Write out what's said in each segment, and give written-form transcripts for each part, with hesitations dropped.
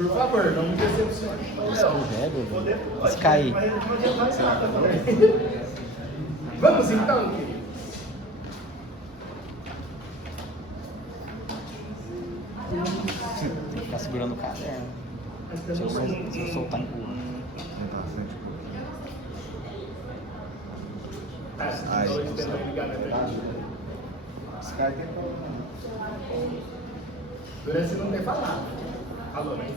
Por favor, não me decepcione. Sky. Vamos então, querido. Tem que ficar segurando o caderno. Se eu soltar, empurra. Sky tem problema. Durante não tem falado. Alô, né?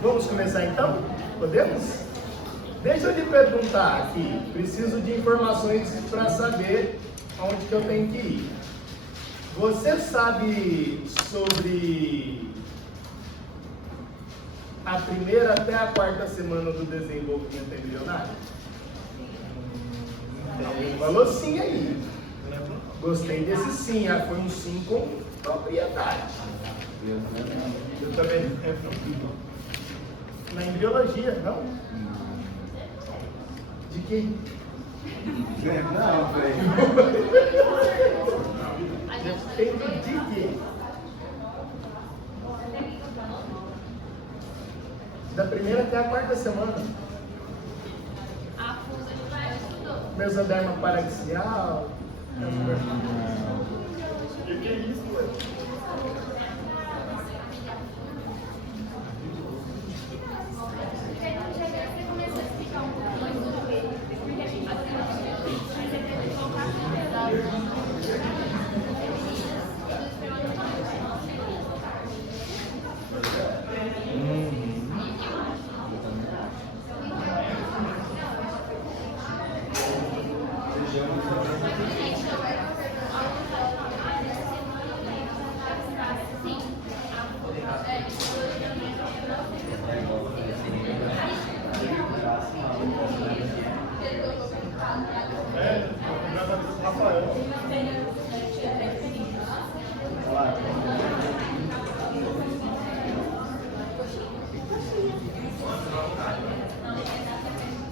Vamos começar então? Podemos? Deixa eu te perguntar aqui. Preciso de informações para saber aonde que eu tenho que ir. Você sabe sobre a primeira até a quarta semana do desenvolvimento embrionário? Alguém falou sim aí. Gostei desse sim, foi um sim com propriedade. Eu também. Na embriologia, não? De quem? Não, velho. Depende de quê? Da primeira até a quarta semana. A fusa de vai estudou. Mesoderma paraxial. O que é isso, ué? Você começou a explicar um pouco mais sobre ele, porque a gente vai ter mas é para ele colocar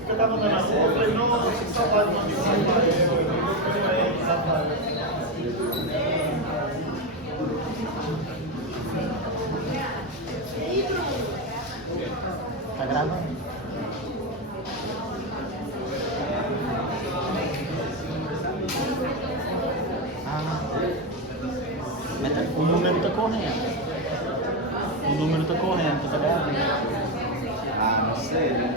Eu tava andando na rua, eu falei, nossa, que saudade de um amigo. Tá gravando. O número tá correndo. O número tá correndo, tá gravando. Ah, não sei, né?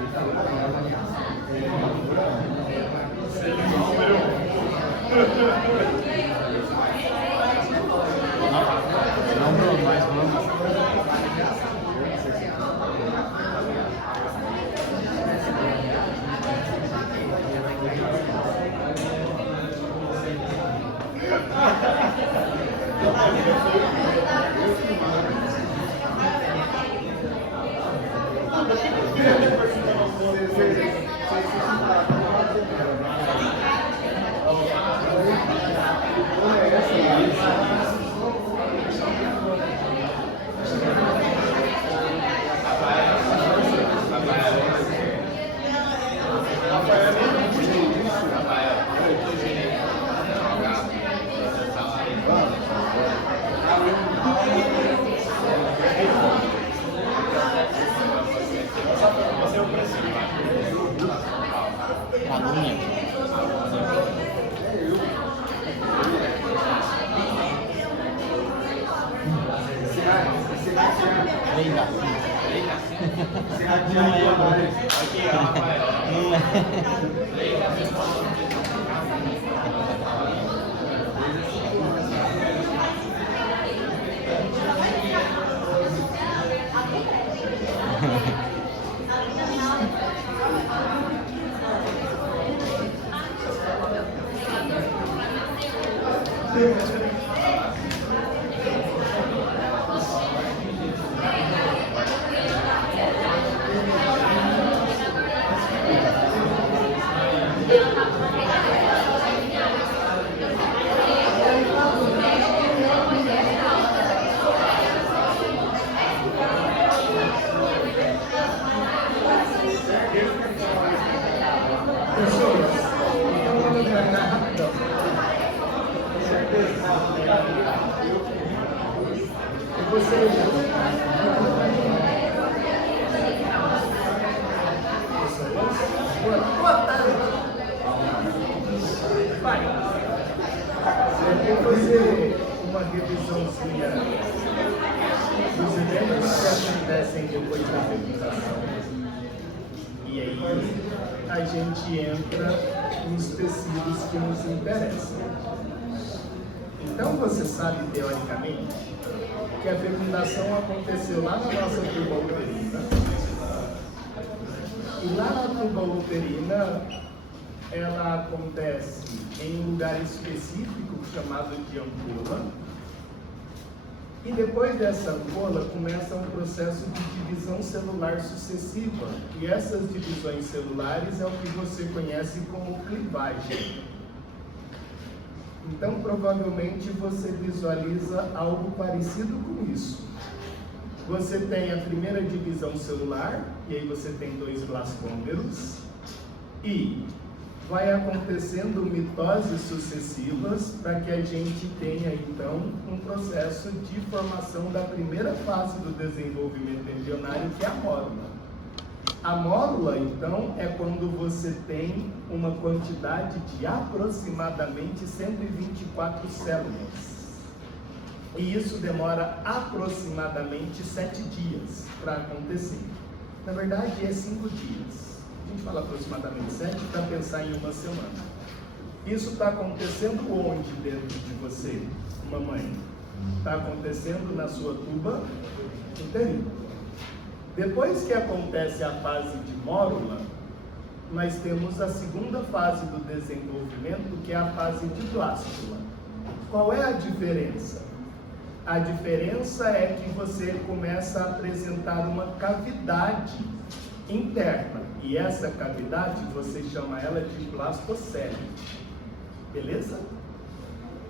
Não, Bruno, mas vamos. Não é, não ela tá Boa tarde. Vai. Eu vou fazer uma revisãozinha dos eventos que acontecem depois da realização. E aí a gente entra nos tecidos que nos interessam. Então você sabe, teoricamente, que a fecundação aconteceu lá na nossa tuba uterina. E lá na tuba uterina, ela acontece em um lugar específico chamado de ampola. E depois dessa ampola começa um processo de divisão celular sucessiva. E essas divisões celulares é o que você conhece como clivagem. Então, provavelmente, você visualiza algo parecido com isso. Você tem a primeira divisão celular, e aí você tem 2 blastômeros, e vai acontecendo mitoses sucessivas para que a gente tenha, então, um processo de formação da primeira fase do desenvolvimento embrionário, que é a mórula. A mórula, então, é quando você tem uma quantidade de aproximadamente 124 células. E isso demora aproximadamente 7 dias para acontecer. Na verdade, é 5 dias. A gente fala aproximadamente 7 para pensar em uma semana. Isso está acontecendo onde dentro de você, mamãe? Está acontecendo na sua tuba uterina. Depois que acontece a fase de mórula, nós temos a segunda fase do desenvolvimento, que é a fase de blástula. Qual é a diferença? A diferença é que você começa a apresentar uma cavidade interna. E essa cavidade, você chama ela de blastocele. Beleza?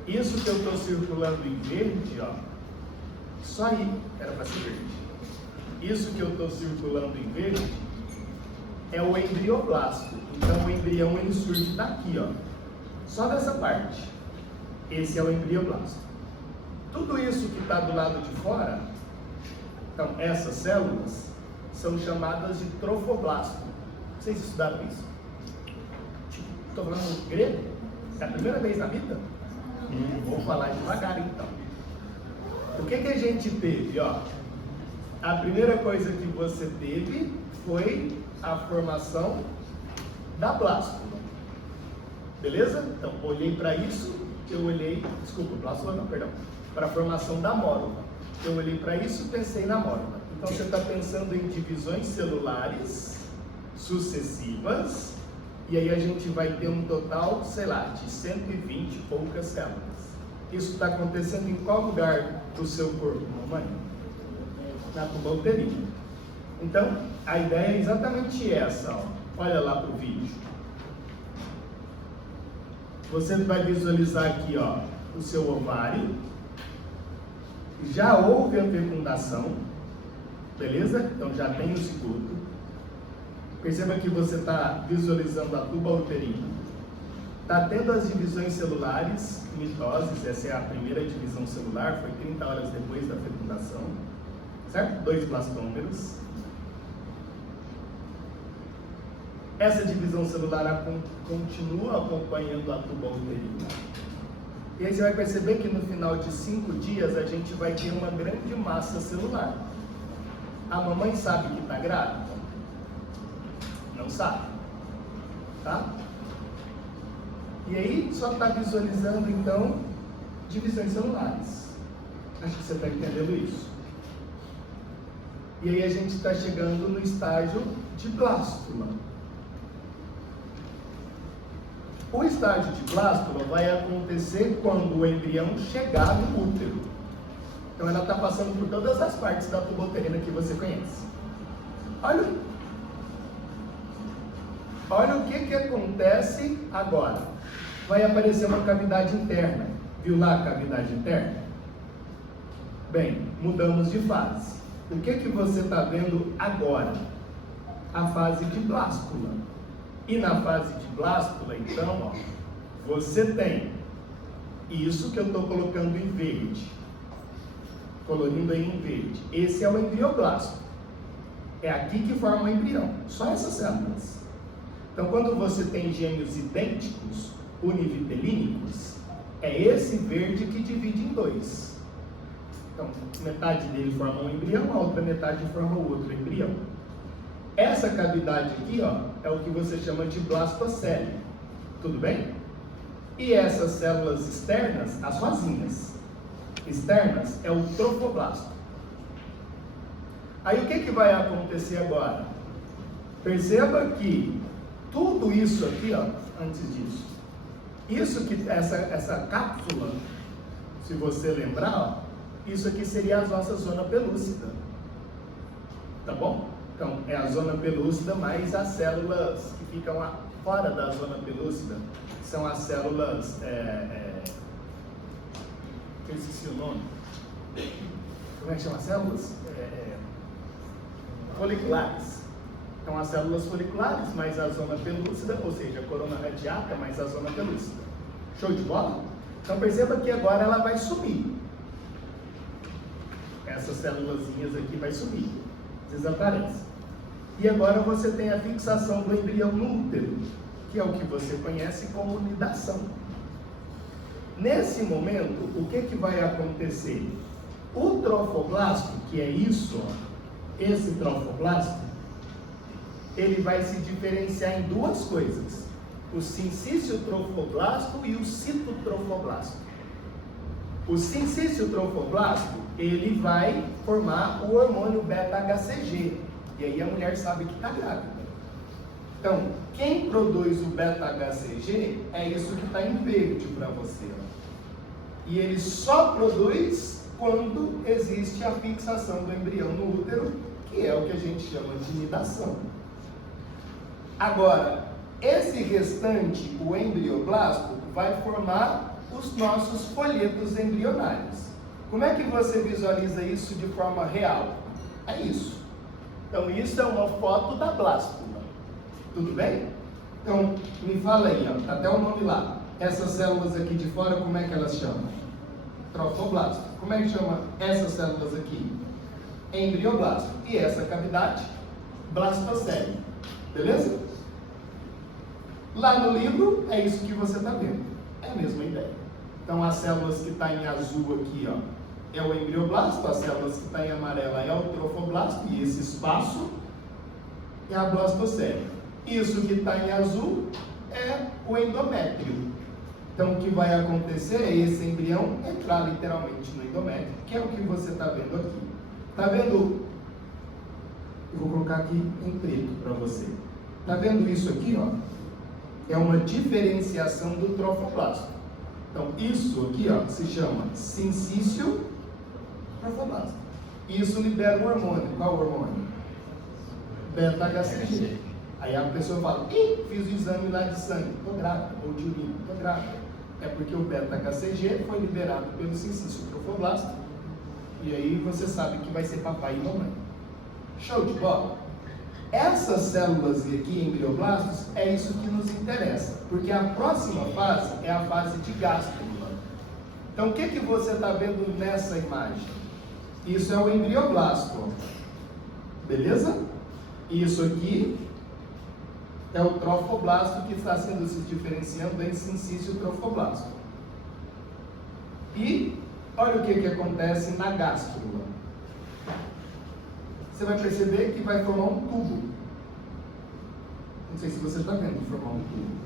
Isso que eu estou circulando em verde, ó, só aí, era para ser verde. Isso que eu estou circulando em verde é o embrioblasto. Então o embrião ele surge daqui, ó. Só dessa parte. Esse é o embrioblasto. Tudo isso que está do lado de fora, então essas células, são chamadas de trofoblasto. Vocês estudaram isso? Estou falando grego? É a primeira vez na vida? Vou falar devagar então. O que a gente teve, ó? A primeira coisa que você teve foi a formação da blástula. Beleza? Então, olhei para isso, eu olhei, desculpa, blástula não, perdão, para a formação da mórula. Eu olhei para isso e pensei na mórula. Então, você está pensando em divisões celulares sucessivas, e aí a gente vai ter um total, sei lá, de 120 e poucas células. Isso está acontecendo em qual lugar do seu corpo, mamãe? Na tuba uterina. Então, a ideia é exatamente essa, ó. Olha lá para o vídeo. Você vai visualizar aqui, ó, o seu ovário. Já houve a fecundação, beleza? Então já tem o cigoto. Perceba que você está visualizando a tuba uterina. Está tendo as divisões celulares, mitoses, essa é a primeira divisão celular, foi 30 horas depois da fecundação. Certo? 2 blastômeros. Essa divisão celular continua acompanhando a tuba uterina. E aí você vai perceber que no final de 5 dias a gente vai ter uma grande massa celular. A mamãe sabe que está grávida? Não sabe. Tá? E aí só está visualizando então divisões celulares. Acho que você está entendendo isso. E aí a gente está chegando no estágio de blástula. O estágio de blástula vai acontecer quando o embrião chegar no útero. Então ela está passando por todas as partes da tuba uterina que você conhece. Olha o que acontece agora. Vai aparecer uma cavidade interna. Viu lá a cavidade interna? Bem, mudamos de fase. O que você está vendo agora? A fase de blástula. E na fase de blástula, então, ó, você tem isso que eu estou colocando em verde. colorindo aí em verde. Esse é o embrioblasto. É aqui que forma o embrião, só essas células. Então, quando você tem gêmeos idênticos, univitelínicos, é esse verde que divide em dois. Então, metade dele forma um embrião, a outra metade forma o outro embrião. Essa cavidade aqui, ó, é o que você chama de blastocele. Tudo bem? E essas células externas, as rosinhas externas, é o trofoblasto. Aí o que vai acontecer agora? Perceba que tudo isso aqui, ó, antes disso, isso que essa cápsula, se você lembrar, ó, isso aqui seria a nossa zona pelúcida. Tá bom? Então, é a zona pelúcida mais as células que ficam fora da zona pelúcida, são as células, eu esqueci o nome, como é que chama as células? Foliculares. Então, as células foliculares mais a zona pelúcida, ou seja, a corona radiata mais a zona pelúcida. Show de bola? Então, perceba que agora ela vai sumir. Essas célulazinhas aqui vai sumir, desaparece. E agora você tem a fixação do embrião no útero, que é o que você conhece como nidação. Nesse momento, o que vai acontecer? O trofoblasto, que é isso, ó, esse trofoblasto, ele vai se diferenciar em duas coisas: o sincício trofoblasto e o citotrofoblasto. O sincício trofoblasto, ele vai formar o hormônio beta-HCG, e aí a mulher sabe que está grávida. Então, quem produz o beta-HCG é isso que está em verde para você, ó. E ele só produz quando existe a fixação do embrião no útero, que é o que a gente chama de nidação. Agora, esse restante, o embrioblasto, vai formar os nossos folhetos embrionários. Como é que você visualiza isso de forma real? É isso. Então, isso é uma foto da blástula. Tudo bem? Então, me fala aí, ó, até o nome lá. Essas células aqui de fora, como é que elas chamam? Trofoblasto. Como é que chama essas células aqui? Embrioblasto. E essa cavidade? Blastocele. Beleza? Lá no livro, é isso que você está vendo. É a mesma ideia. Então, as células que estão em azul aqui, ó, é o embrioblasto. As células que estão em amarela é o trofoblasto. E esse espaço é a blastocele. Isso que está em azul é o endométrio. Então, o que vai acontecer é esse embrião entrar literalmente no endométrio, que é o que você está vendo aqui. Está vendo? Eu vou colocar aqui em preto para você. Está vendo isso aqui, ó? É uma diferenciação do trofoblasto. Então, isso aqui, ó, se chama sincício trofoblasto. Isso libera um hormônio. Qual hormônio? Beta-HCG. Aí a pessoa fala: ih, fiz o exame lá de sangue, estou grávida, ou de urina, estou grávida. É porque o beta-HCG foi liberado pelo sincício trofoblasto. E aí você sabe que vai ser papai e mamãe. Show de bola? Essas células aqui, embrioblastos, é isso que nos interessa, porque a próxima fase é a fase de gástrula. Então, o que você está vendo nessa imagem? Isso é o embrioblasto, ó. Beleza? Isso aqui é o trofoblasto que está sendo se diferenciando em sincício trofoblasto. E olha o que acontece na gástrula. Você vai perceber que vai formar um tubo. Não sei se você está vendo formar um tubo.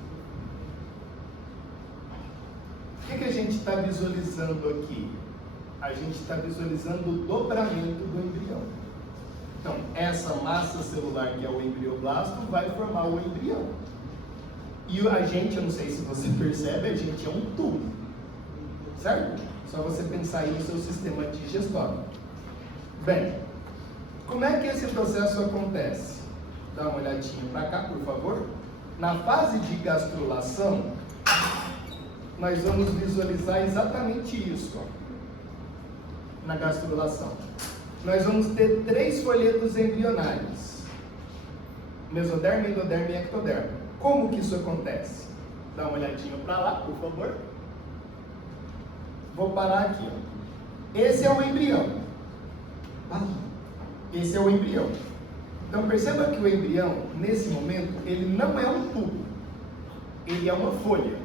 O que a gente está visualizando aqui? A gente está visualizando o dobramento do embrião. Então, essa massa celular que é o embrioblasto vai formar o embrião. E a gente, eu não sei se você percebe, a gente é um tubo. Certo? Só você pensar aí no seu sistema digestório. Bem, como é que esse processo acontece? Dá uma olhadinha para cá, por favor. Na fase de gastrulação, nós vamos visualizar exatamente isso, ó. Na gastrulação. Nós vamos ter 3 folhetos embrionários: mesoderma, endoderma e ectoderma. Como que isso acontece? Dá uma olhadinha para lá, por favor. Vou parar aqui, ó. Esse é o embrião. Esse é o embrião. Então perceba que o embrião, nesse momento, ele não é um tubo. Ele é uma folha.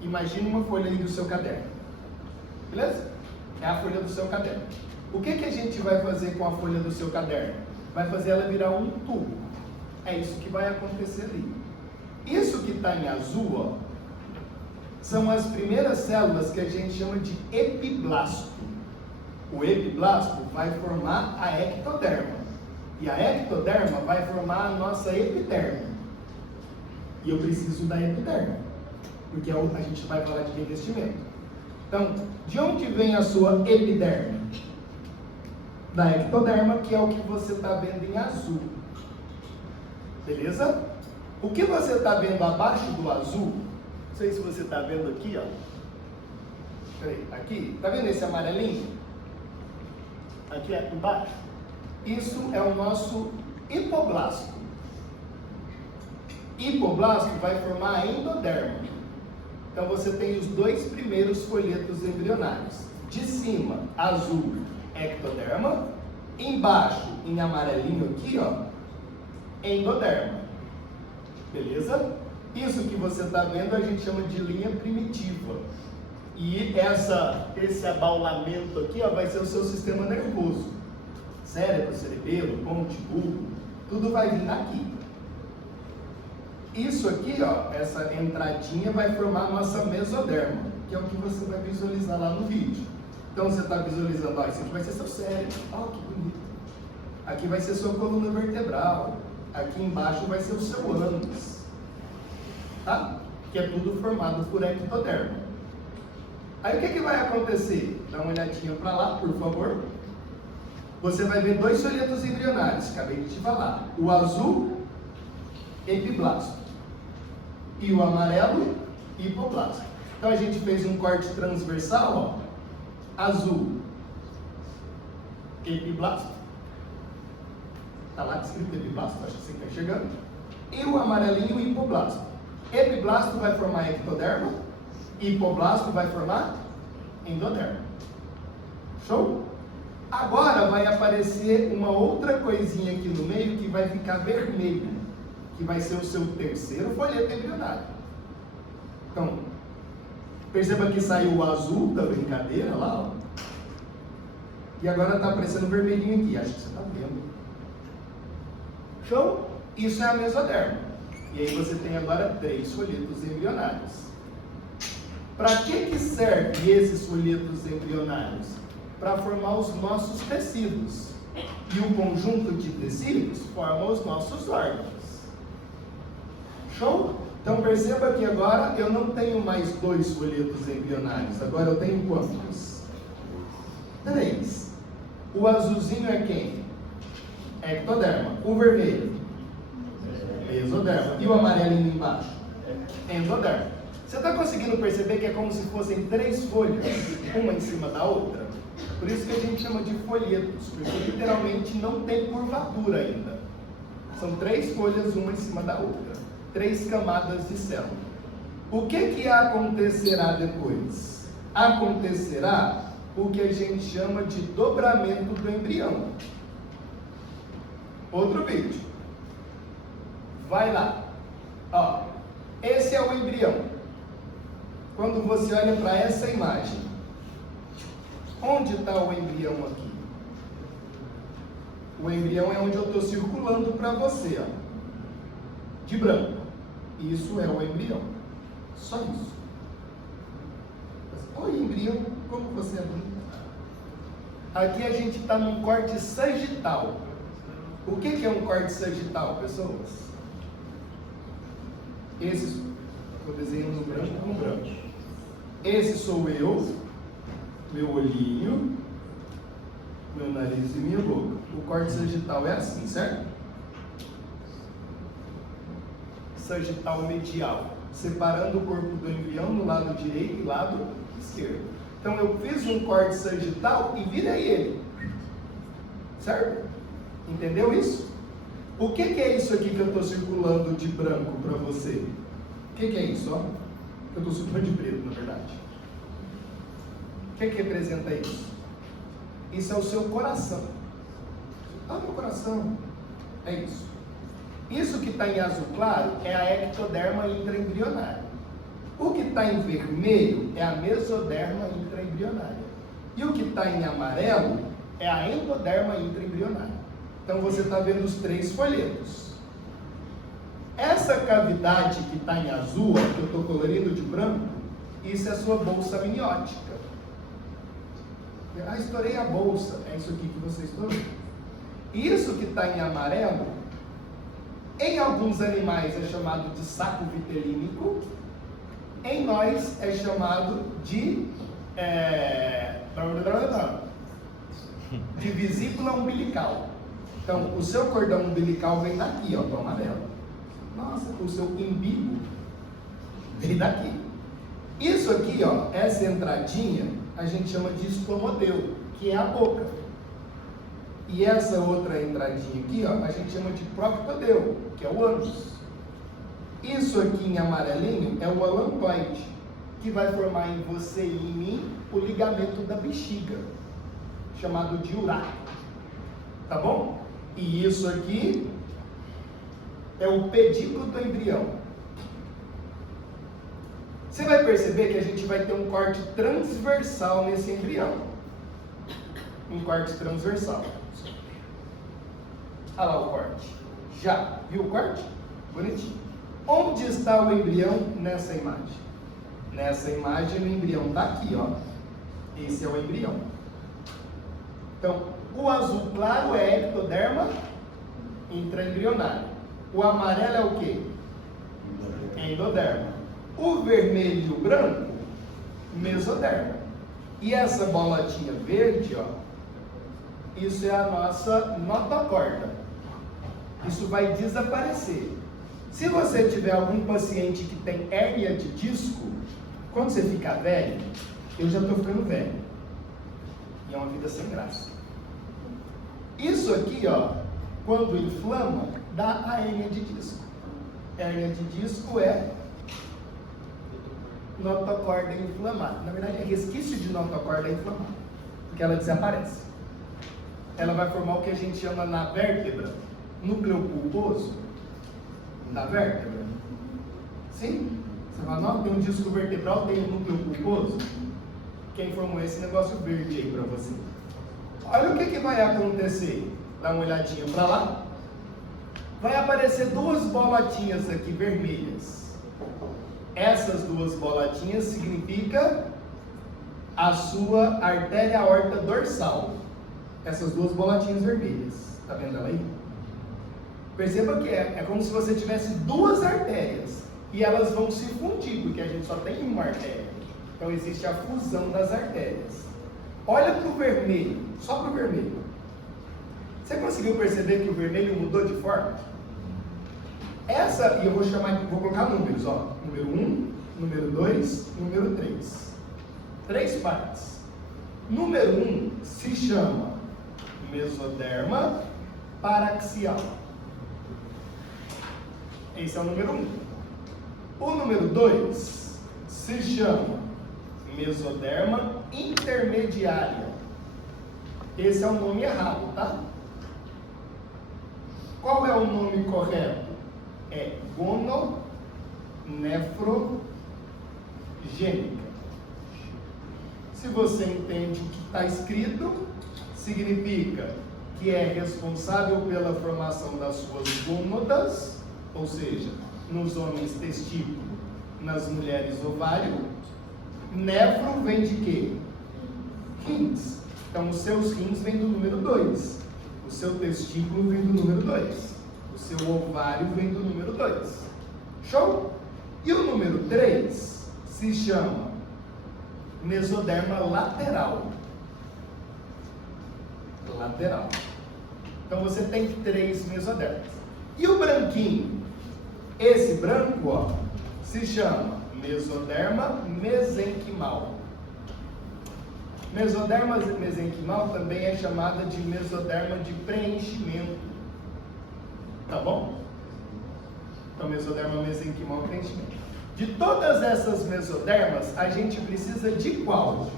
Imagine uma folha aí do seu caderno. Beleza? É a folha do seu caderno. O que a gente vai fazer com a folha do seu caderno? Vai fazer ela virar um tubo. É isso que vai acontecer ali. Isso que está em azul, ó, são as primeiras células que a gente chama de epiblasto. O epiblasto vai formar a ectoderma. E a ectoderma vai formar a nossa epiderma. E eu preciso da epiderma, porque a gente vai falar de revestimento. Então, de onde vem a sua epiderma? Da ectoderma, que é o que você está vendo em azul. Beleza? O que você está vendo abaixo do azul, não sei se você está vendo aqui, ó. Peraí, aqui, está vendo esse amarelinho? Aqui embaixo? Isso é o nosso hipoblasto. Hipoblasto vai formar a endoderma. Então você tem os dois primeiros folhetos embrionários. De cima, azul, ectoderma. Embaixo, em amarelinho aqui, ó, endoderma. Beleza? Isso que você está vendo a gente chama de linha primitiva. E esse abaulamento aqui, ó, vai ser o seu sistema nervoso. Cérebro, cerebelo, ponte, bulbo, tudo vai vir aqui. Isso aqui, ó, essa entradinha vai formar a nossa mesoderma, que é o que você vai visualizar lá no vídeo. Então você está visualizando, ó, isso aqui vai ser seu cérebro, ó, que bonito. Aqui vai ser sua coluna vertebral, aqui embaixo vai ser o seu ânus, tá? Que é tudo formado por ectoderma. Aí o que vai acontecer? Dá uma olhadinha para lá, por favor. Você vai ver dois folhetos embrionários, acabei de te falar. O azul, epiblasto. E o amarelo, hipoblasto. Então a gente fez um corte transversal, ó. Azul, epiblasto. Está lá escrito epiblasto, acho que você está chegando. E o amarelinho, hipoblasto. Epiblasto vai formar ectoderma. Hipoblasto vai formar endoderma. Show? Agora vai aparecer uma outra coisinha aqui no meio que vai ficar vermelho, que vai ser o seu terceiro folheto embrionário. Então, perceba que saiu o azul da brincadeira lá, ó. E agora está aparecendo vermelhinho aqui, acho que você está vendo. Show? Isso é a mesoderma. E aí você tem agora 3 folhetos embrionários. Para que serve esses folhetos embrionários? Para formar os nossos tecidos. E o conjunto de tecidos forma os nossos órgãos. Show? Então perceba que agora eu não tenho mais 2 folhetos embrionários. Agora eu tenho quantos? 3. O azulzinho é quem? Ectoderma. O vermelho? Mesoderma. E o amarelinho embaixo? Endoderma. Você está conseguindo perceber que é como se fossem 3 folhas, uma em cima da outra? Por isso que a gente chama de folhetos, porque literalmente não tem curvatura ainda. São 3 folhas, uma em cima da outra. 3 camadas de célula. O que acontecerá depois? Acontecerá o que a gente chama de dobramento do embrião. Outro vídeo. Vai lá. Ó, esse é o embrião. Quando você olha para essa imagem, onde está o embrião aqui? O embrião é onde eu estou circulando para você, ó, de branco. Isso é o embrião. Só isso. Oi, embrião, como você é bonito. Aqui a gente está num corte sagital. O que é um corte sagital, pessoas? Esses, estou desenhando branco com branco. Esse sou eu, meu olhinho, meu nariz e minha boca. O corte sagital é assim, certo? Sagital medial, separando o corpo do embrião no lado direito e lado esquerdo. Então eu fiz um corte sagital e virei ele. Certo? Entendeu isso? O que é isso aqui que eu estou circulando de branco para você? O que é isso? Ó? Eu estou circulando de preto, na verdade. O que representa isso? Isso é o seu coração. Ah, meu coração. É isso. Isso que está em azul claro é a ectoderma intraembrionária. O que está em vermelho é a mesoderma intraembrionária. E o que está em amarelo é a endoderma intraembrionária. Então você está vendo os 3 folhetos. Essa cavidade que está em azul, ó, que eu estou colorindo de branco, isso é a sua bolsa amniótica. Ah, estourei a bolsa. É isso aqui que você estourou. Isso que está em amarelo, em alguns animais é chamado de saco vitelínico, em nós é chamado de vesícula umbilical. Então, o seu cordão umbilical vem daqui, ó, do amarelo. Nossa, o seu umbigo vem daqui. Isso aqui, ó, essa entradinha, a gente chama de estomodeu, que é a boca. E essa outra entradinha aqui, ó, a gente chama de proctodeu, que é o ânus. Isso aqui em amarelinho é o alantoide, que vai formar em você e em mim o ligamento da bexiga, chamado de urato. Tá bom? E isso aqui é o pedículo do embrião. Você vai perceber que a gente vai ter um corte transversal nesse embrião. Um corte transversal. Olha lá o corte. Já viu o corte? Bonitinho. Onde está o embrião nessa imagem? Nessa imagem o embrião está aqui, ó. Esse é o embrião. Então, o azul claro é ectoderma intraembrionário. O amarelo é o quê? Endoderma. O vermelho e o branco, mesoderma. E essa bolotinha verde, ó, isso é a nossa notocorda. Isso vai desaparecer. Se você tiver algum paciente que tem hérnia de disco, quando você ficar velho, eu já estou ficando velho. E é uma vida sem graça. Isso aqui, ó, quando inflama, dá a hérnia de disco. Hérnia de disco é notocorda inflamada. Na verdade, é resquício de notocorda inflamada, porque ela desaparece. Ela vai formar o que a gente chama na vértebra, núcleo pulposo da vértebra. Sim? Você fala, não, tem um disco vertebral, tem um núcleo pulposo. Quem formou esse negócio verde aí para você? Olha o que vai acontecer. Dá uma olhadinha para lá. Vai aparecer 2 bolotinhas aqui vermelhas. Essas 2 bolotinhas significa a sua artéria aorta dorsal. Essas 2 bolotinhas vermelhas. Tá vendo ela aí? Perceba que é como se você tivesse 2 artérias e elas vão se fundir, porque a gente só tem uma artéria. Então existe a fusão das artérias. Olha para o vermelho, só para o vermelho. Você conseguiu perceber que o vermelho mudou de forma? Essa, e eu vou colocar números, ó. Número 1, número 2, número 3. 3 partes. Número 1 se chama mesoderma paraxial. Esse é o número 1. O número 2 se chama mesoderma intermediária. Esse é o nome errado, tá? Qual é o nome correto? É gononefrogênica. Se você entende o que está escrito, significa que é responsável pela formação das suas gônadas, ou seja, nos homens testículo, nas mulheres ovário. Nefro vem de quê? Rins. Então os seus rins vêm do número 2. O seu testículo vem do número 2. O seu ovário vem do número 2. Show? E o número 3 se chama mesoderma lateral. Lateral. Então você tem 3 mesodermas. E o branquinho? Esse branco, ó, se chama mesoderma mesenquimal. Mesoderma mesenquimal também é chamada de mesoderma de preenchimento. Tá bom? Então, mesoderma mesenquimal preenchimento. De todas essas mesodermas, a gente precisa de qual?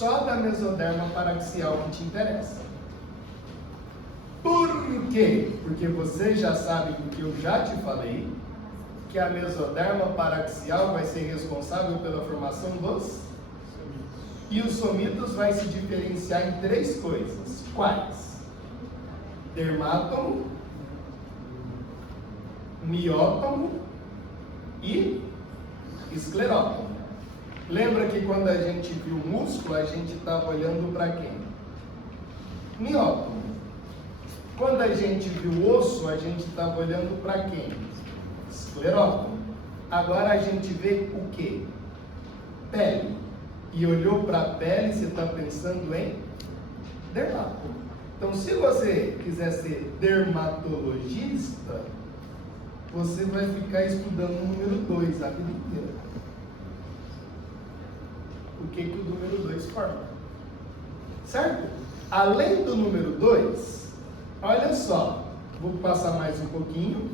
só da mesoderma paraxial que te interessa. Por quê? Porque você já sabe do que eu já te falei, que a mesoderma paraxial vai ser responsável pela formação dos... E os somitos vai se diferenciar em 3 coisas. Quais? Dermátomo, miótomo e esclerótomo. Lembra que quando a gente viu o músculo, a gente estava olhando para quem? Miótomo. Quando a gente viu o osso, a gente estava olhando para quem? Esclerótomo. Agora a gente vê o quê? Pele. E olhou para a pele, você está pensando em dermato. Então, se você quiser ser dermatologista, você vai ficar estudando o número 2 a vida inteira. O que o número 2 forma? Certo? Além do número 2, olha só, vou passar mais um pouquinho.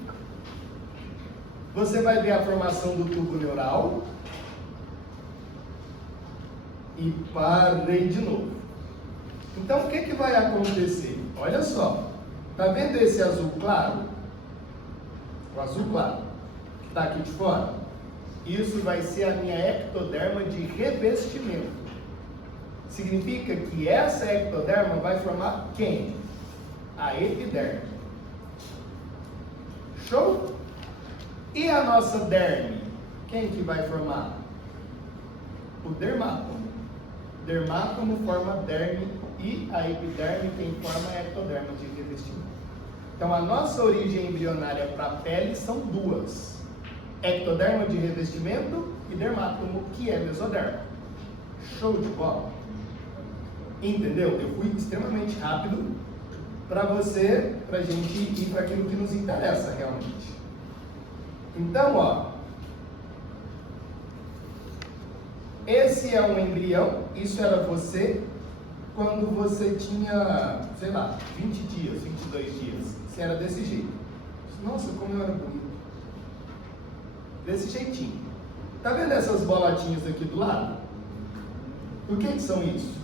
Você vai ver a formação do tubo neural. E parei de novo. Então, o que vai acontecer? Olha só. Está vendo esse azul claro? O azul claro, que está aqui de fora? Isso vai ser a minha ectoderma de revestimento. Significa que essa ectoderma vai formar quem? A epiderme. Show? E a nossa derme? Quem que vai formar? O dermátomo. Dermátomo forma derme e a epiderme quem forma é a ectoderma de revestimento. Então a nossa origem embrionária para a pele são 2. Ectoderma de revestimento e dermátomo, que é mesoderma. Show de bola? Entendeu? Eu fui extremamente rápido para você, para a gente ir para aquilo que nos interessa realmente. Então, ó. Esse é um embrião, isso era você quando você tinha, sei lá, 20 dias, 22 dias. Você era desse jeito. Nossa, como eu era bonito. Desse jeitinho. Tá vendo essas bolotinhas aqui do lado? O que são isso?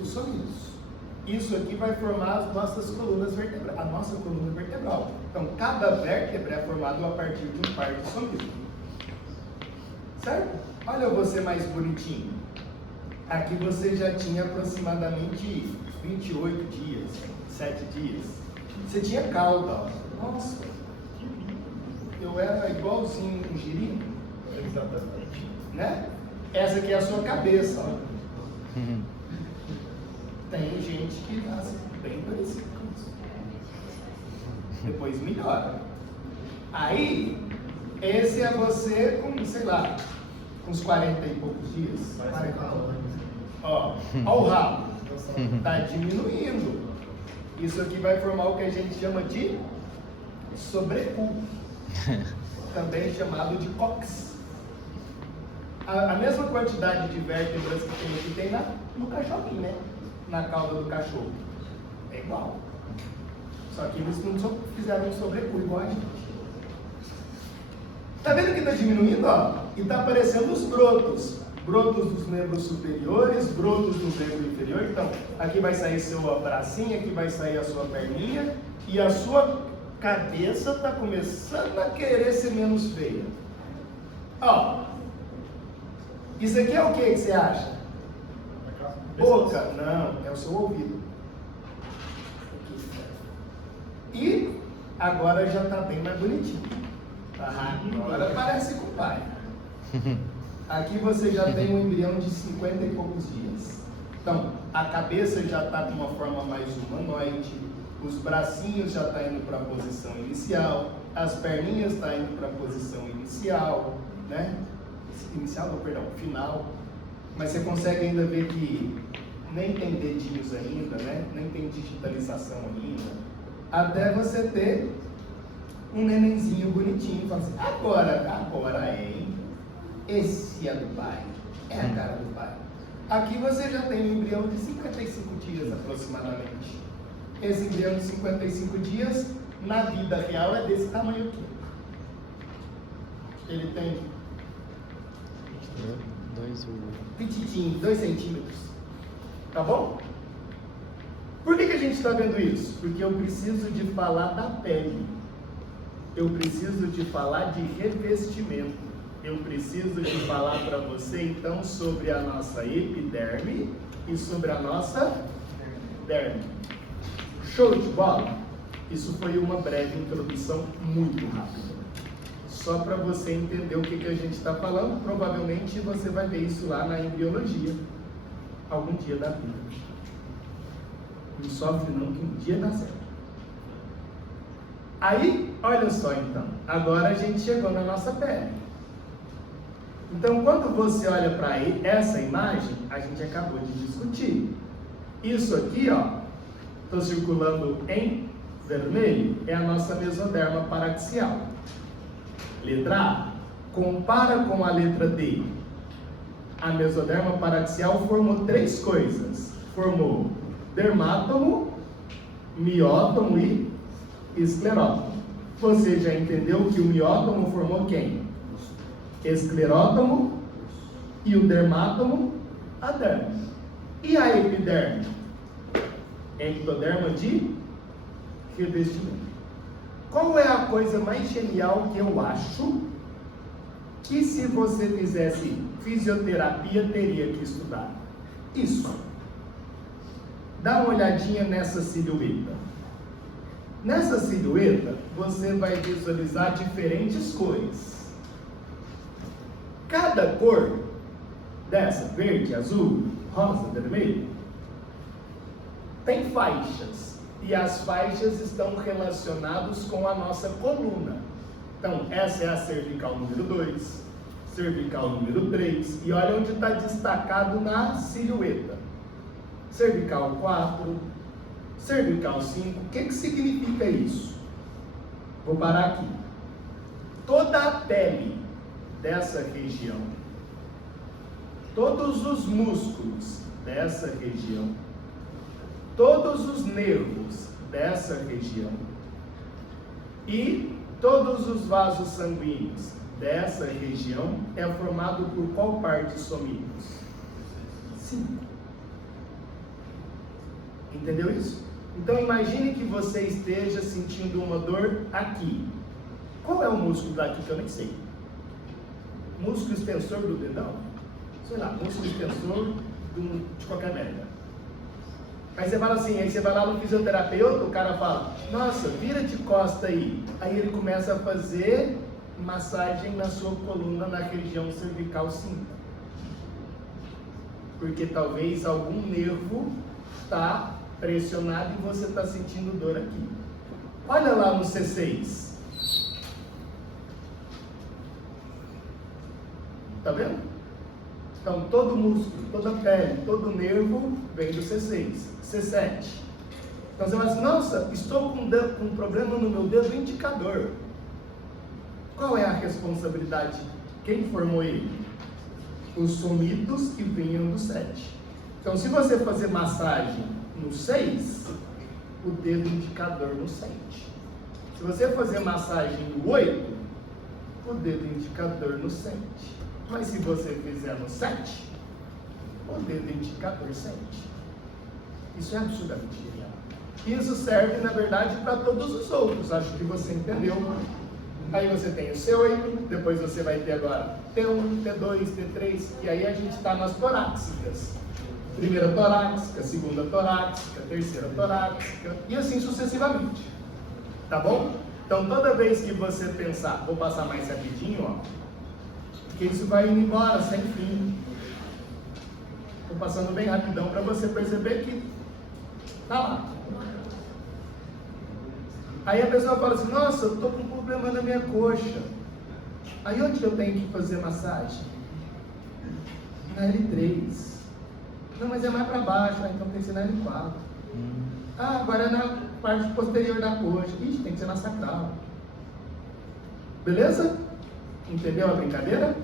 Os somitos. Isso aqui vai formar as nossas colunas vertebrais, a nossa coluna vertebral. Então, cada vértebra é formado a partir de um par de somitos. Certo? Olha você mais bonitinho. Aqui você já tinha aproximadamente 28 dias, 7 dias. Você tinha cauda, ó. Nossa, que lindo. Eu era igualzinho um girino. Exatamente. Né? Essa aqui é a sua cabeça, ó. Tem gente que nasce bem parecido com isso. Depois melhora. Aí, esse é você com, sei lá, uns 40 e poucos dias. Ó o rabo. Está diminuindo. Isso aqui vai formar o que a gente chama de sobrecu. Também chamado de cox. A mesma quantidade de vértebras que tem aqui tem no cachorrinho, né? Na cauda do cachorro. É igual. Só que eles não fizeram um sobrecu igual a gente. Tá vendo que está diminuindo, ó? E está aparecendo os brotos. Brotos dos membros superiores, brotos do membro inferior. Então, aqui vai sair seu bracinho, aqui vai sair a sua perninha. E a sua cabeça está começando a querer ser menos feia. Ó. Isso aqui é o que você acha? Boca? Não, é o seu ouvido. E agora já está bem mais bonitinho. Agora parece com o pai. Aqui você já tem um embrião de 50 e poucos dias. Então, a cabeça já está de uma forma mais humanoide, os bracinhos já estão indo para a posição inicial, as perninhas estão indo para a posição inicial, né? Inicial, não, perdão, final. Mas você consegue ainda ver que nem tem dedinhos ainda, né? Nem tem digitalização ainda. Até você ter um nenenzinho bonitinho, fala assim, agora, hein? Esse é do pai, é a cara do pai. Aqui você já tem um embrião de 55 dias aproximadamente. Esse embrião de 55 dias, na vida real, é desse tamanho aqui. Ele tem... Petitinho, 2 centímetros. Tá bom? Por que a gente está vendo isso? Porque eu preciso de falar da pele. Eu preciso de falar de revestimento. Eu preciso de falar para você então sobre a nossa epiderme e sobre a nossa derme. Show de bola? Isso foi uma breve introdução muito rápida. Só para você entender o que a gente está falando, provavelmente você vai ver isso lá na embriologia, algum dia da vida. Não sofre não, que um dia dá certo. Aí, olha só então, agora a gente chegou na nossa pele. Então, quando você olha para essa imagem, a gente acabou de discutir. Isso aqui, ó, estou circulando em vermelho, é a nossa mesoderma paraxial. Letra A, compara com a letra D. A mesoderma paraxial formou três coisas. Formou dermátomo, miótomo e esclerótomo. Você já entendeu que o miótomo formou quem? Esclerótomo e o dermátomo, a derme. E a epiderme? Ectoderma de revestimento. Qual é a coisa mais genial que eu acho que se você fizesse fisioterapia teria que estudar? Isso. Dá uma olhadinha nessa silhueta. Nessa silhueta você vai visualizar diferentes cores. Cada cor dessa, verde, azul, rosa, vermelho, tem faixas. E as faixas estão relacionadas com a nossa coluna. Então, essa é a cervical número 2, cervical número 3, e olha onde está destacado na silhueta. Cervical 4, cervical 5, o que significa isso? Vou parar aqui. Toda a pele dessa região, todos os músculos dessa região, todos os nervos dessa região e todos os vasos sanguíneos dessa região é formado por qual parte somitos? 5. Entendeu isso? Então imagine que você esteja sentindo uma dor aqui. Qual é o músculo daqui que eu nem sei? Músculo extensor do dedão? Sei lá, músculo extensor de qualquer merda. Aí você fala assim, aí você vai lá no fisioterapeuta, o cara fala, nossa, vira de costa aí. Aí ele começa a fazer massagem na sua coluna, na região cervical 5. Porque talvez algum nervo está pressionado e você está sentindo dor aqui. Olha lá no C6. Tá vendo? Então, todo músculo, toda pele, todo nervo vem do C6, C7. Então, você fala assim, nossa, estou com um problema no meu dedo indicador. Qual é a responsabilidade? Quem formou ele? Os somitos que vinham do 7. Então, se você fazer massagem no 6, o dedo indicador no 7. Se você fazer massagem no 8, o dedo indicador no 7. Mas se você fizer no 7, o dedo indicador 7. Isso é absurdamente genial. Isso serve, na verdade, para todos os outros. Acho que você entendeu. Aí você tem o C8, depois você vai ter agora T1, T2, T3, e aí a gente está nas torácicas. Primeira torácica, segunda torácica, terceira torácica, e assim sucessivamente. Tá bom? Então toda vez que você pensar, vou passar mais rapidinho, ó, porque isso vai indo embora sem fim. Estou passando bem rapidão para você perceber que tá lá. Aí a pessoa fala assim, nossa, eu estou com um problema na minha coxa. Aí onde eu tenho que fazer massagem? Na L3. Não, mas é mais para baixo, então tem que ser na L4. Ah, agora é na parte posterior da coxa. Ixi, tem que ser na sacral. Beleza? Entendeu a brincadeira?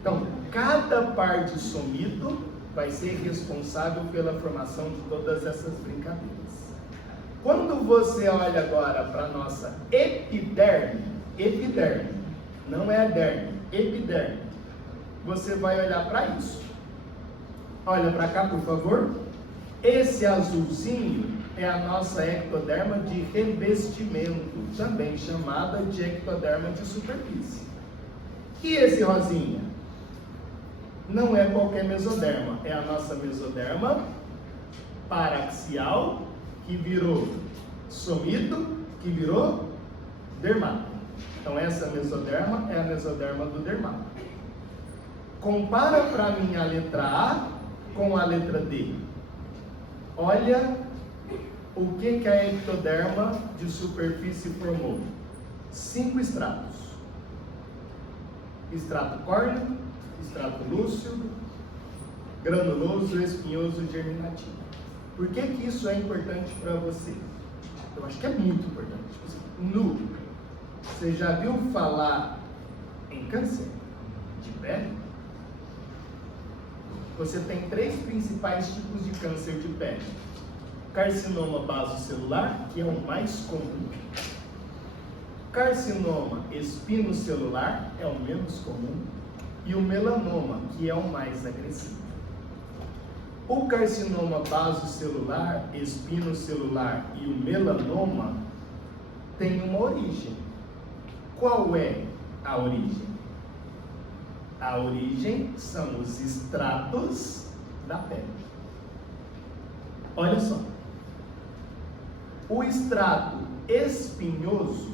Então, cada parte somito vai ser responsável pela formação de todas essas brincadeiras. Quando você olha agora para a nossa epiderme, não é a derme, epiderme, você vai olhar para isso. Olha para cá, por favor. Esse azulzinho é a nossa ectoderma de revestimento, também chamada de ectoderma de superfície. E esse rosinha? Não é qualquer mesoderma, é a nossa mesoderma paraxial, que virou somido, que virou dermato. Então essa mesoderma é a mesoderma do dermato. Compara para mim a letra A com a letra D. Olha o que a ectoderma de superfície formou. 5 estratos. Extrato córneo, extrato lúcido, granuloso, espinhoso, germinativo. Por que isso é importante para você? Eu acho que é muito importante. Você já viu falar em câncer de pele? Você tem 3 principais tipos de câncer de pele. Carcinoma basocelular, que é o mais comum. Carcinoma espinocelular, é o menos comum. E o melanoma, que é o mais agressivo. O carcinoma basocelular, espinocelular e o melanoma têm uma origem. Qual é a origem? A origem são os estratos da pele. Olha só. O extrato espinhoso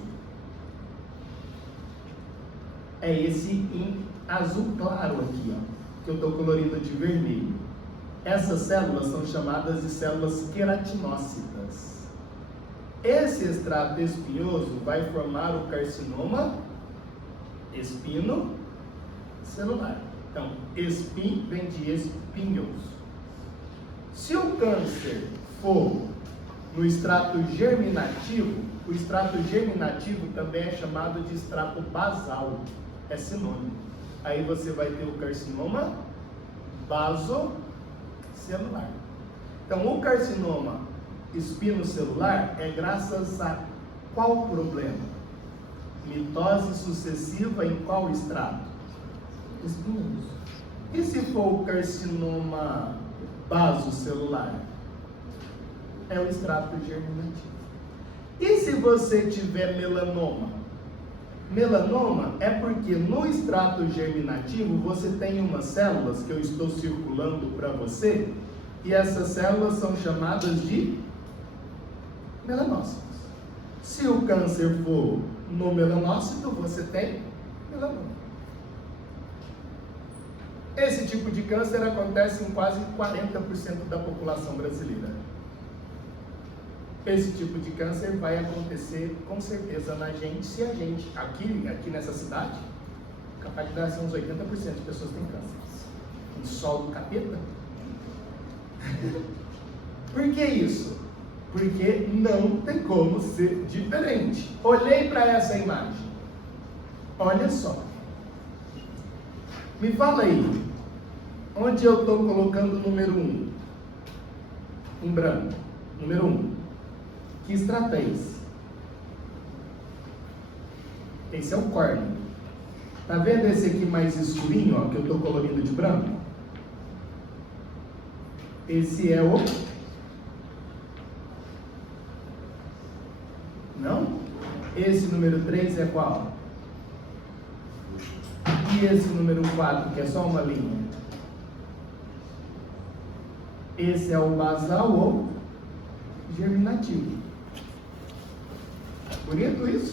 é esse em azul claro aqui, ó, que eu estou colorindo de vermelho. Essas células são chamadas de células queratinócitas. Esse extrato espinhoso vai formar o carcinoma espinocelular. Então, espin vem de espinhoso. Se o câncer for no extrato germinativo, o extrato germinativo também é chamado de extrato basal. É sinônimo. Aí você vai ter o carcinoma basocelular. Então, o carcinoma espinocelular é graças a qual problema? Mitose sucessiva em qual extrato? Espinhoso. E se for o carcinoma basocelular? É o extrato germinativo. E se você tiver melanoma? Melanoma é porque no extrato germinativo você tem umas células que eu estou circulando para você, e essas células são chamadas de melanócitos. Se o câncer for no melanócito, você tem melanoma. Esse tipo de câncer acontece em quase 40% da população brasileira. Esse tipo de câncer vai acontecer com certeza na gente, se a gente, aqui nessa cidade, capaz de dar uns 80% de pessoas têm câncer. Em sol do capeta. Por que isso? Porque não tem como ser diferente. Olhei para essa imagem. Olha só. Me fala aí, onde eu estou colocando o número 1? Em branco. Número 1. Que extrato é esse? Esse é o córneo. Tá vendo esse aqui mais escurinho, ó, que eu estou colorindo de branco? Esse é o... Não? Esse número 3 é qual? E esse número 4, que é só uma linha? Esse é o basal ou germinativo. Bonito isso?